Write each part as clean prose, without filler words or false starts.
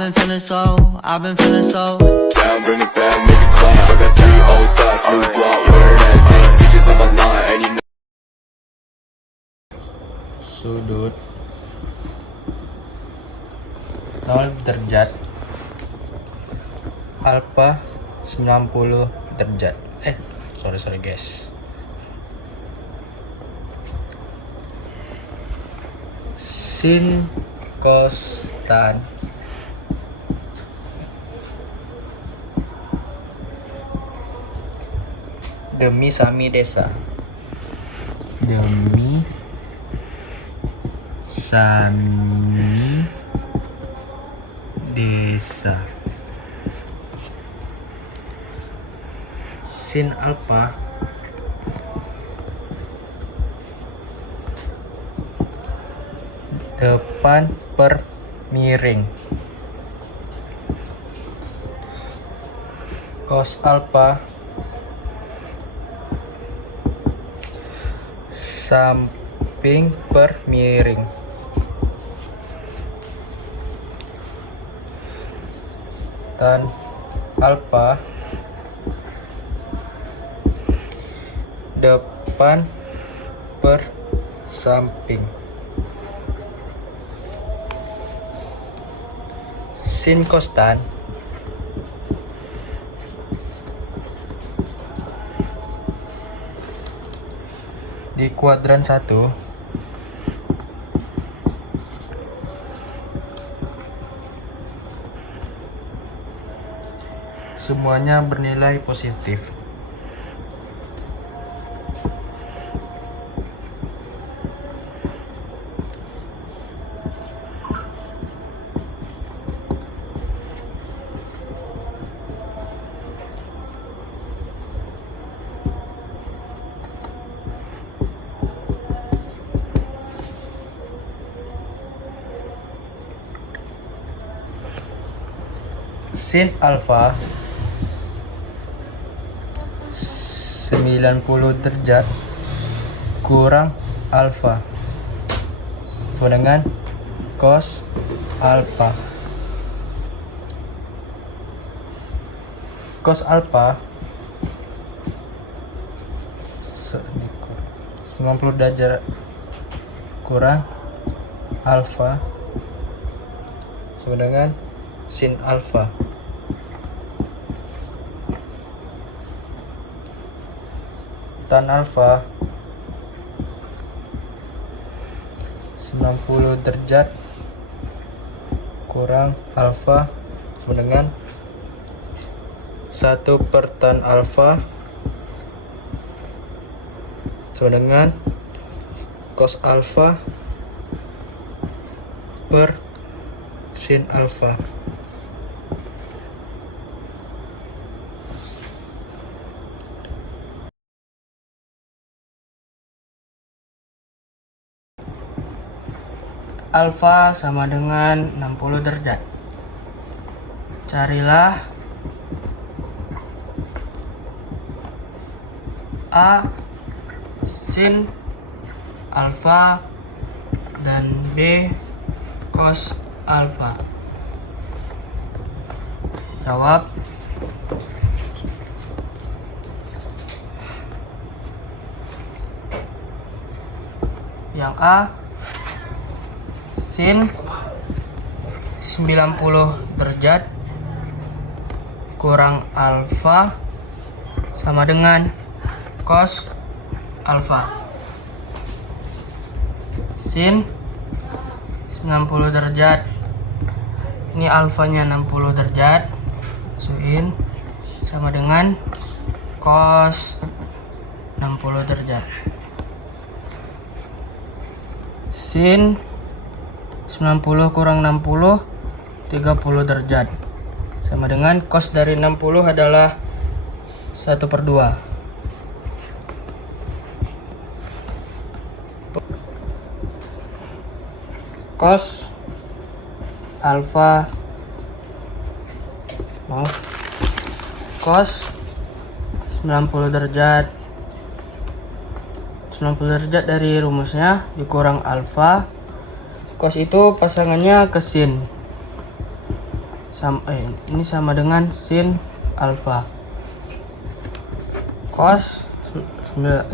I've been feeling so Down, bring it back, make it clap. I got three old thoughts, new block, where that deep bitches on my line, and you know. Sudut 0 derajat, alfa 90 derajat. Sorry guys. Sin cos tan demi sami desa. Demi sami desa. Sin alfa depan per miring. Cos alfa samping per miring. Tan alfa depan per samping. Sin cos tan di kuadran 1 semuanya bernilai positif. Sin alfa 90 derajat kurang alfa sama dengan cos alfa. Cos alfa 90 derajat kurang alfa sama dengan sin alfa. Tan alfa 90 derajat kurang alfa sama dengan 1 per tan alfa sama dengan cos alfa per sin alfa. Alfa sama dengan 60 derajat. Carilah A sin alfa dan B cos alfa. Jawab. Yang A sin 90 derajat kurang alfa sama dengan cos alfa. Sin 90 derajat, ini alfanya 60 derajat, suin sama dengan cos 60 derajat. Sin 90 kurang 60 30 derajat sama dengan cos dari 60 adalah 1/2. Cos alfa cos 90 derajat dari rumusnya dikurang alfa. Cos itu pasangannya ke sin. ini sama dengan sin alfa. Cos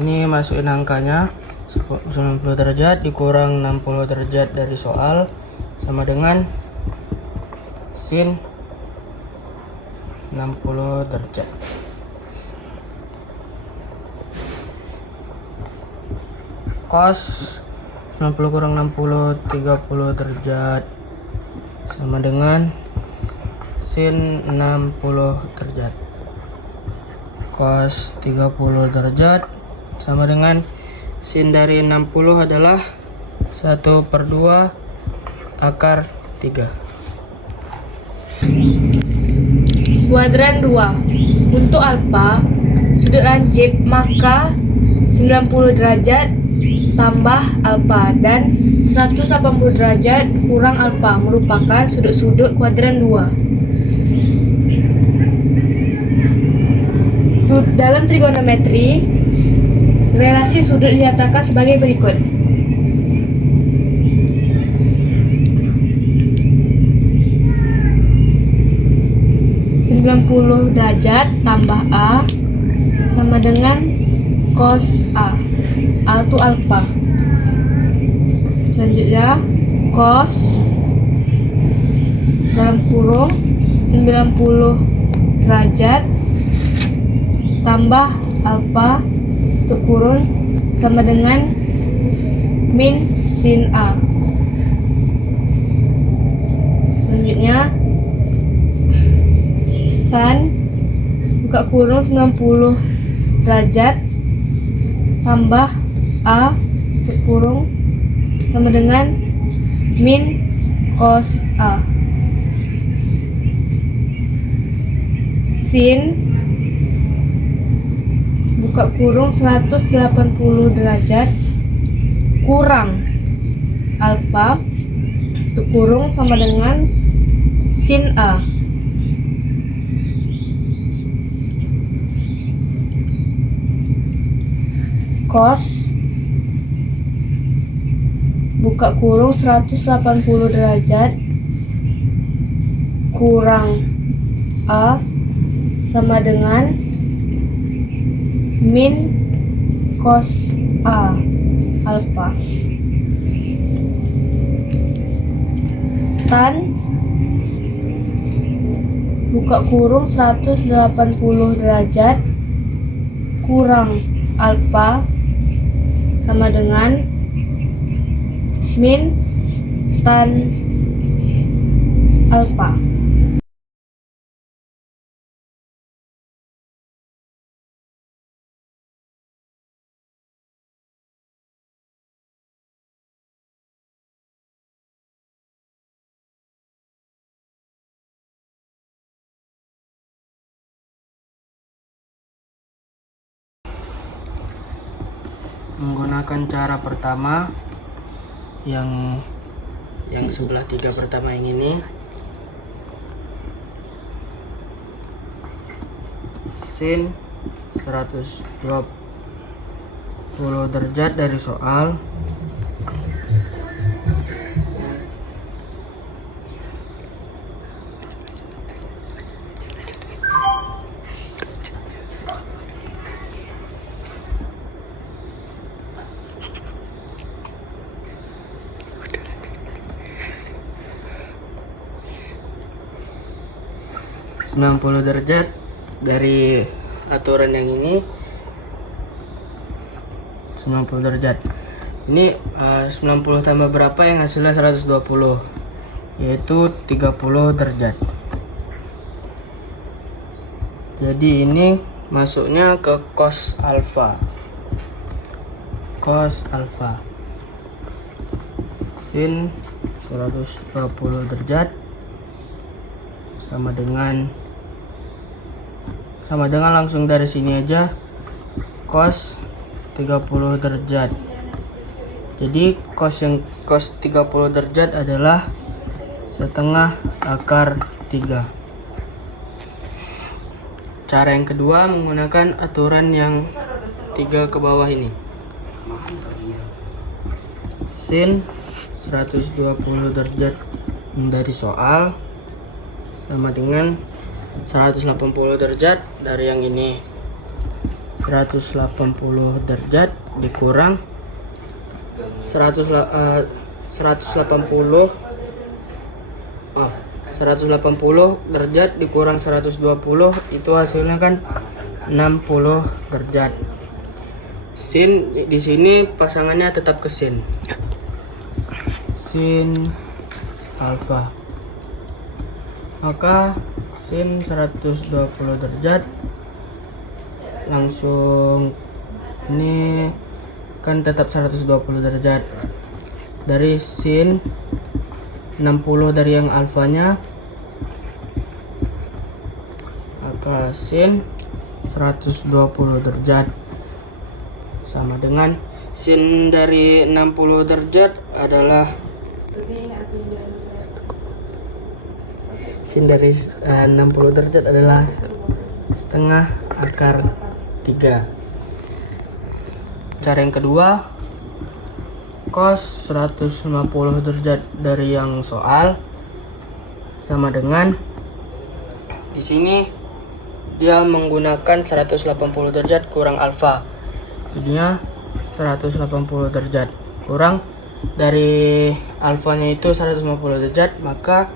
ini masukin angkanya 90 derajat dikurang 60 derajat dari soal sama dengan sin 60 derajat. Cos 90 kurang 60 30 derajat sama dengan sin 60 derajat. Cos 30 derajat sama dengan sin dari 60 adalah 1/2 akar 3. Kuadran 2. Untuk alfa sudut lancip maka 90 derajat tambah alfa dan 180 derajat kurang alfa merupakan sudut-sudut kuadran 2. Dalam trigonometri, relasi sudut dinyatakan sebagai berikut. derajat tambah A sama dengan cos A. A itu alfa. Selanjutnya cos dalam kurung 90 derajat tambah alfa untuk kurung sama dengan min sin A. Selanjutnya tan buka kurung 90 derajat tambah A untuk kurung sama dengan min cos A. Sin buka kurung 180 derajat kurang alfa untuk kurung sama dengan sin A. Cos buka kurung 180 derajat kurang A sama dengan min cos A alfa. Tan buka kurung 180 derajat kurang alfa sama dengan min tan alfa. Menggunakan cara pertama yang sebelah 3 pertama yang ini, sin 120 derajat dari soal (90 derajat dari aturan yang ini 90 derajat. Ini 90 tambah berapa yang hasilnya 120, yaitu 30 derajat. Jadi ini masuknya ke cos alfa. Cos alfa sin 120 derajat sama dengan langsung dari sini aja cos 30 derajat. Jadi cos 30 derajat adalah setengah akar 3. Cara yang kedua menggunakan aturan yang 3 ke bawah ini. Sin 120 derajat dari soal sama dengan 180 derajat dari yang ini. 180 derajat dikurang 180 derajat dikurang 120 itu hasilnya kan 60 derajat. Sin di sini pasangannya tetap ke sin. Sin alfa. Maka sin 120 derajat langsung ini kan tetap 120 derajat. Dari sin 60 dari yang alfanya, maka sin 120 derajat sama dengan sin dari 60 derajat adalah sin dari 60 derajat adalah setengah akar 3. Cara yang kedua, cos 150 derajat dari yang soal sama dengan di sini dia menggunakan 180 derajat kurang alfa. Jadinya 180 derajat kurang dari alfanya itu 150 derajat, maka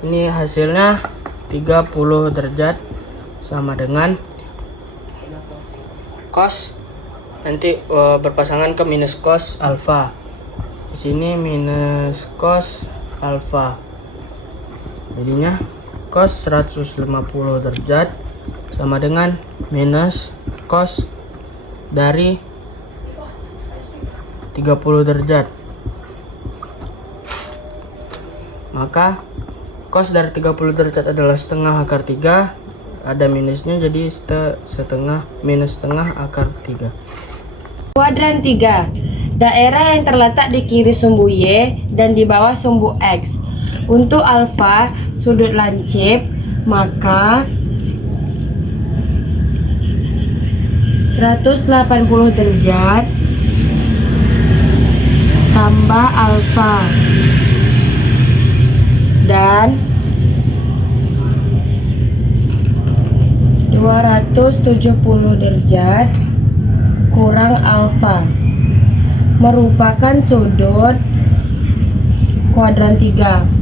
ini hasilnya 30 derajat sama dengan cos nanti berpasangan ke minus cos alfa. Di sini minus cos alfa. Jadinya cos 150 derajat sama dengan minus cos dari 30 derajat. Maka cos dari 30 derajat adalah setengah akar 3, ada minusnya jadi setengah minus setengah akar 3. Kuadran 3. Daerah yang terletak di kiri sumbu Y dan di bawah sumbu X. Untuk alfa sudut lancip, maka 180 derajat tambah alfa dan 270 derajat kurang alfa merupakan sudut kuadran 3.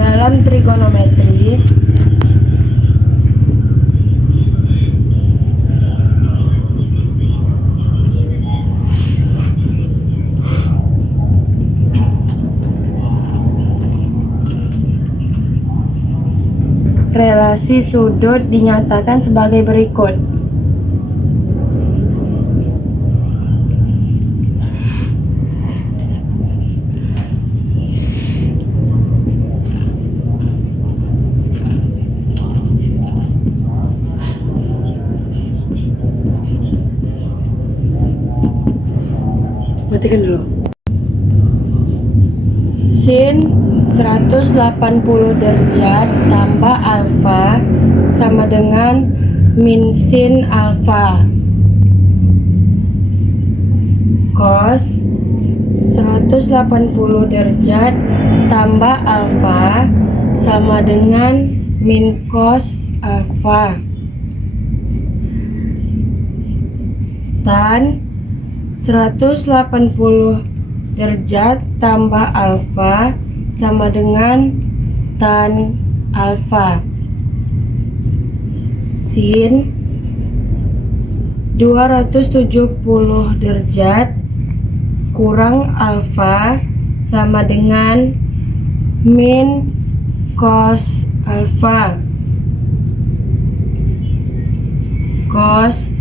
Dalam trigonometri, relasi sudut dinyatakan sebagai berikut. Matikan dulu. Sin 180 derajat tambah alfa sama dengan min sin alfa. Cos 180 derajat tambah alfa sama dengan min cos alfa. Tan 180 derajat tambah alfa sama dengan tan alfa. Sin 270 derajat kurang alfa sama dengan min cos alfa. Cos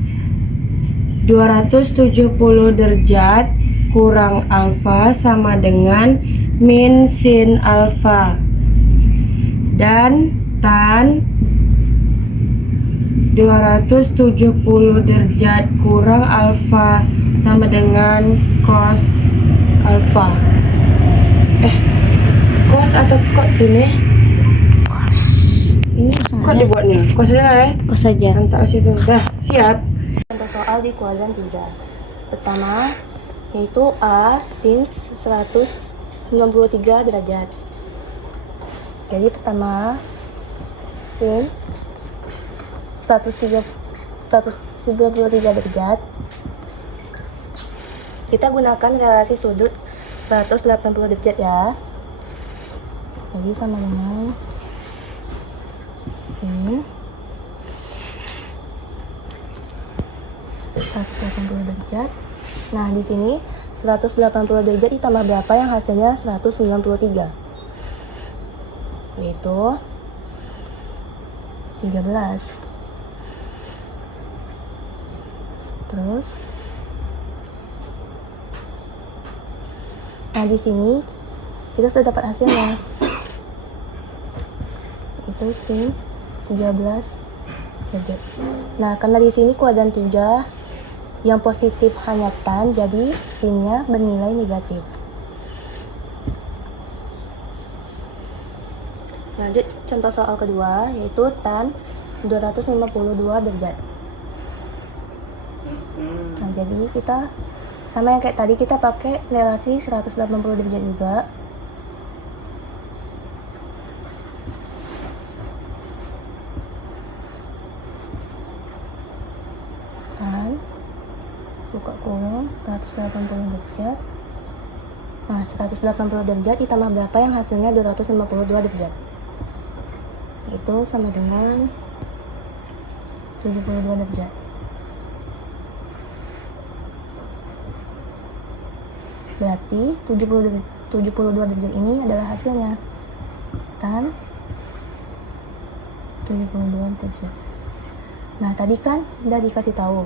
270 derajat kurang alfa sama dengan min sin alfa. Dan tan 270 derajat kurang alfa sama dengan cos alfa. Kos atau kot sini? Ini kok dibuatnya? Kos aja ya? Kos saja. Antar situ. Dah, siap. Contoh soal di kuadran 3. Pertama, yaitu A sin 193 derajat. Jadi pertama, sin 193 derajat. Kita gunakan relasi sudut 180 derajat ya. Jadi sama dengan sin 180 derajat. Nah, di sini 180 derajat ditambah berapa yang hasilnya 193? Yaitu 13. Terus nah, di sini kita sudah dapat hasilnya. Itu sin 13 derajat. Nah, karena di sini kuadran 3 yang positif hanya tan, jadi sinnya bernilai negatif. Lanjut contoh soal kedua, yaitu tan 252 derajat. Nah, jadi kita sama yang kayak tadi, kita pakai relasi 180 derajat juga. Tan buka kurung 180 derajat. Nah, 180 derajat ditambah berapa yang hasilnya 252 derajat. Itu sama dengan 72 derajat. Berarti 72 derajat ini adalah hasilnya. Tan 72 derajat. Nah, tadi kan udah dikasih tahu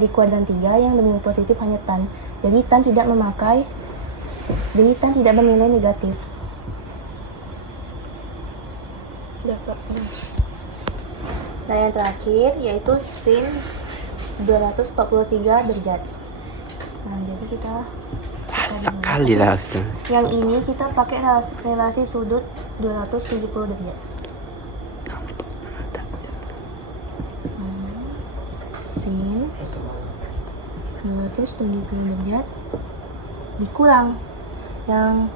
di kuadran 3 yang bernilai positif hanya tan. Jadi tan tidak bernilai negatif. Nah, yang terakhir yaitu sin 243 derajat. Nah, jadi kita Sekali lah hasilnya. yang ini kita pakai relasi sudut 270 derajat. Sin 270 derajat dikurang yang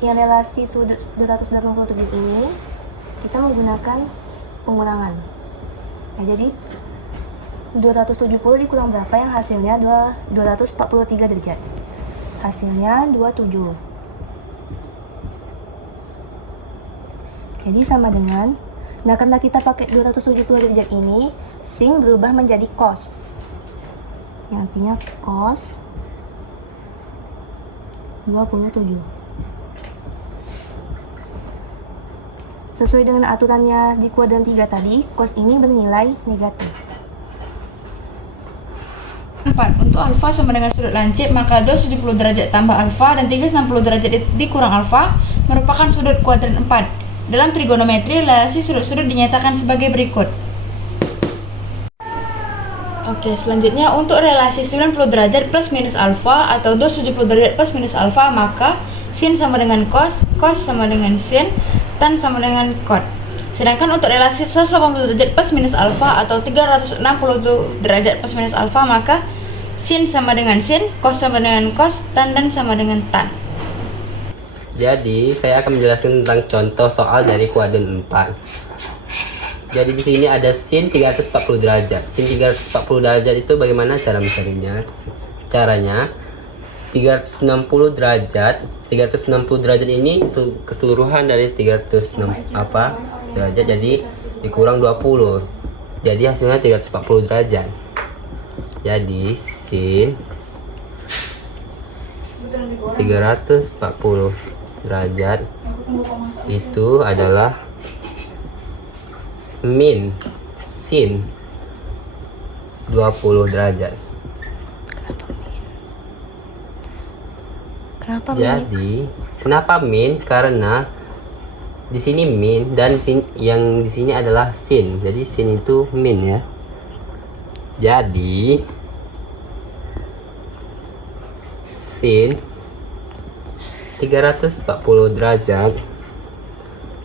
relasi sudut 280 derajat ini, kita menggunakan pengurangan. Nah, jadi 270 dikurang berapa yang hasilnya 243 derajat. Hasilnya 27. Jadi sama dengan, nah karena kita pakai 270 derajat ini, sin berubah menjadi cos. Yang artinya cos 27. Sesuai dengan aturannya di kuadran 3 tadi, cos ini bernilai negatif. 4. Untuk alfa sama dengan sudut lancip, maka 270 derajat tambah alfa dan 360 derajat dikurang alfa merupakan sudut kuadran 4. Dalam trigonometri, relasi sudut-sudut dinyatakan sebagai berikut. Oke, selanjutnya untuk relasi 90 derajat plus minus alfa atau 270 derajat plus minus alfa, maka sin sama dengan cos, cos sama dengan sin, tan sama dengan cot. Sedangkan untuk relasi 180 derajat plus minus alfa atau 360 derajat plus minus alfa, maka sin sama dengan sin, cos sama dengan cos, tan dan sama dengan tan. Jadi, saya akan menjelaskan tentang contoh soal dari kuadran 4. Jadi di sini ada sin 340 derajat. Sin 340 derajat itu bagaimana cara mencarinya? Caranya 360 derajat. 360 derajat ini keseluruhan dari 360 derajat, jadi dikurang 20. Jadi hasilnya 340 derajat. Jadi sin 340 derajat itu adalah min sin 20 derajat. Jadi kenapa min? Karena di sini min dan sin, yang di sini adalah sin. Jadi sin itu min ya. Jadi sin 340 derajat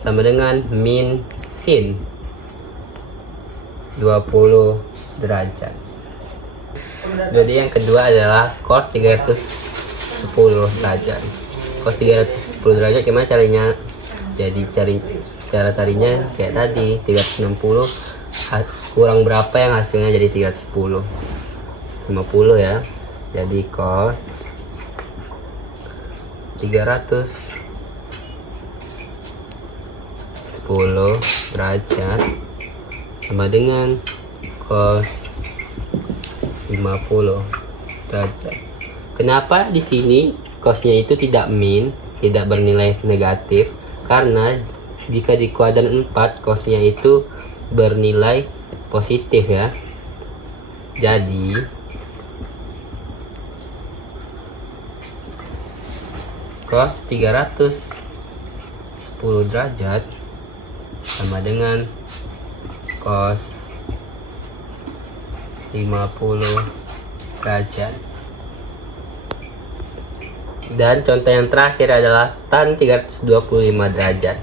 sama dengan min sin 20 derajat. Jadi yang kedua adalah cos 310 derajat. Cos 310 derajat gimana caranya? Jadi cara carinya kayak tadi, 360 kurang berapa yang hasilnya jadi 310? 50 ya. Jadi cos 310 derajat sama dengan cos 50 derajat. Kenapa di sini cosnya itu tidak min, tidak bernilai negatif? Karena jika di kuadran 4 cosnya itu bernilai positif ya. Jadi cos 310 derajat sama dengan cos 50 derajat. Dan contoh yang terakhir adalah tan 325 derajat.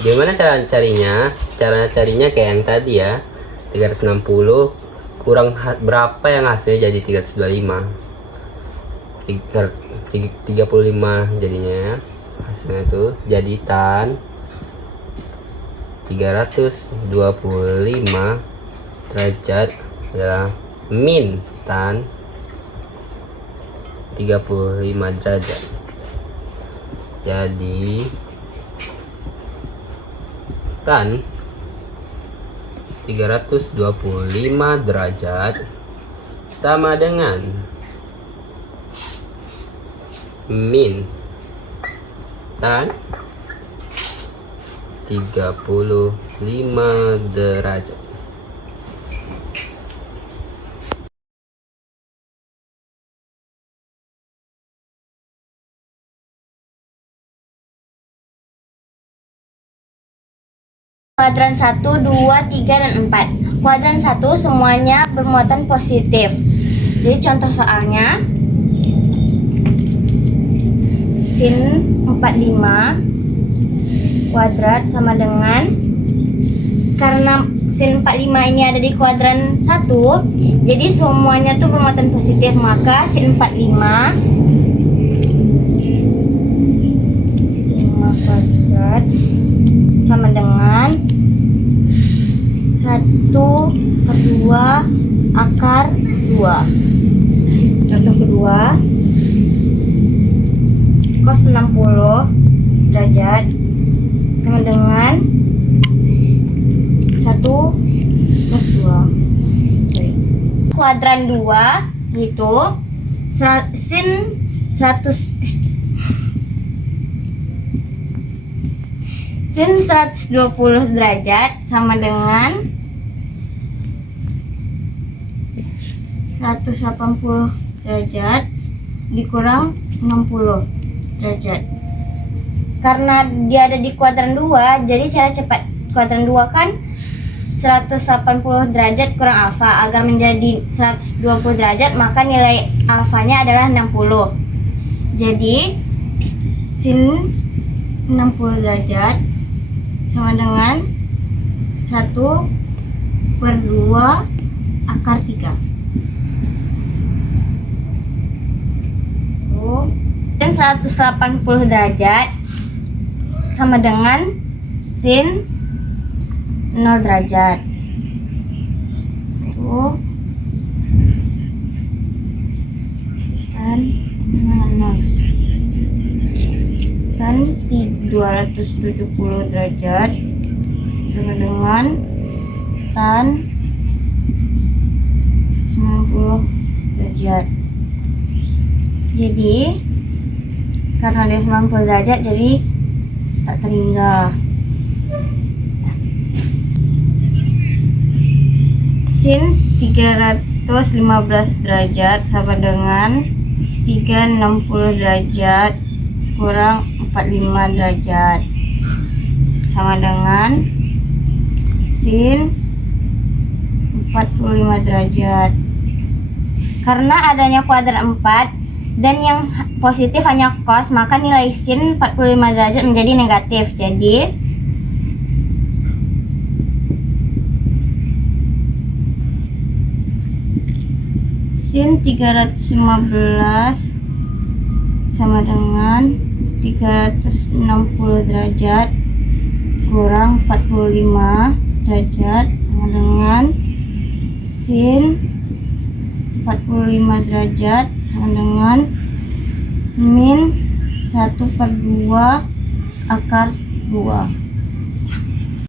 Gimana cara carinya? Cara carinya kayak yang tadi ya, 360 kurang berapa yang hasilnya jadi 325. 35 jadinya ya. Hasilnya tuh jadi tan 325 derajat adalah min tan 35 derajat. Jadi tan 325 derajat sama dengan min tan 35 derajat. Kuadran 1, 2, 3, dan 4. Kuadran 1 semuanya bermuatan positif. Jadi contoh soalnya, sin 45 kuadrat sama dengan, karena sin 45 ini ada di kuadran 1, jadi semuanya tuh bermuatan positif, maka sin 45 kuadrat sama dengan 1/2 akar 2. Contoh kedua, cos 60 derajat sama dengan 1/2. Kuadran 2 gitu, sin 120 derajat sama dengan 180 derajat dikurang 60 derajat. Karena dia ada di kuadran 2, jadi cara cepat kuadran 2 kan 180 derajat kurang alfa. Agar menjadi 120 derajat, maka nilai alfanya adalah 60. Jadi sin 60 derajat sama dengan 1/2 akar 3. Dan 180 derajat sama dengan sin 0 derajat. Dan 0. Dan 270 derajat sama dengan tan 90 derajat. Jadi karena dia 90 derajat, jadi tak terhingga. Sin 315 derajat sama dengan 360 derajat kurang 45 derajat sama dengan sin 45 derajat. Karena adanya kuadran 4 dan yang positif hanya cos, maka nilai sin 45 derajat menjadi negatif. Jadi sin 315 sama dengan 360 derajat kurang 45 derajat sama dengan sin 45 derajat sama dengan min 1/2 akar 2.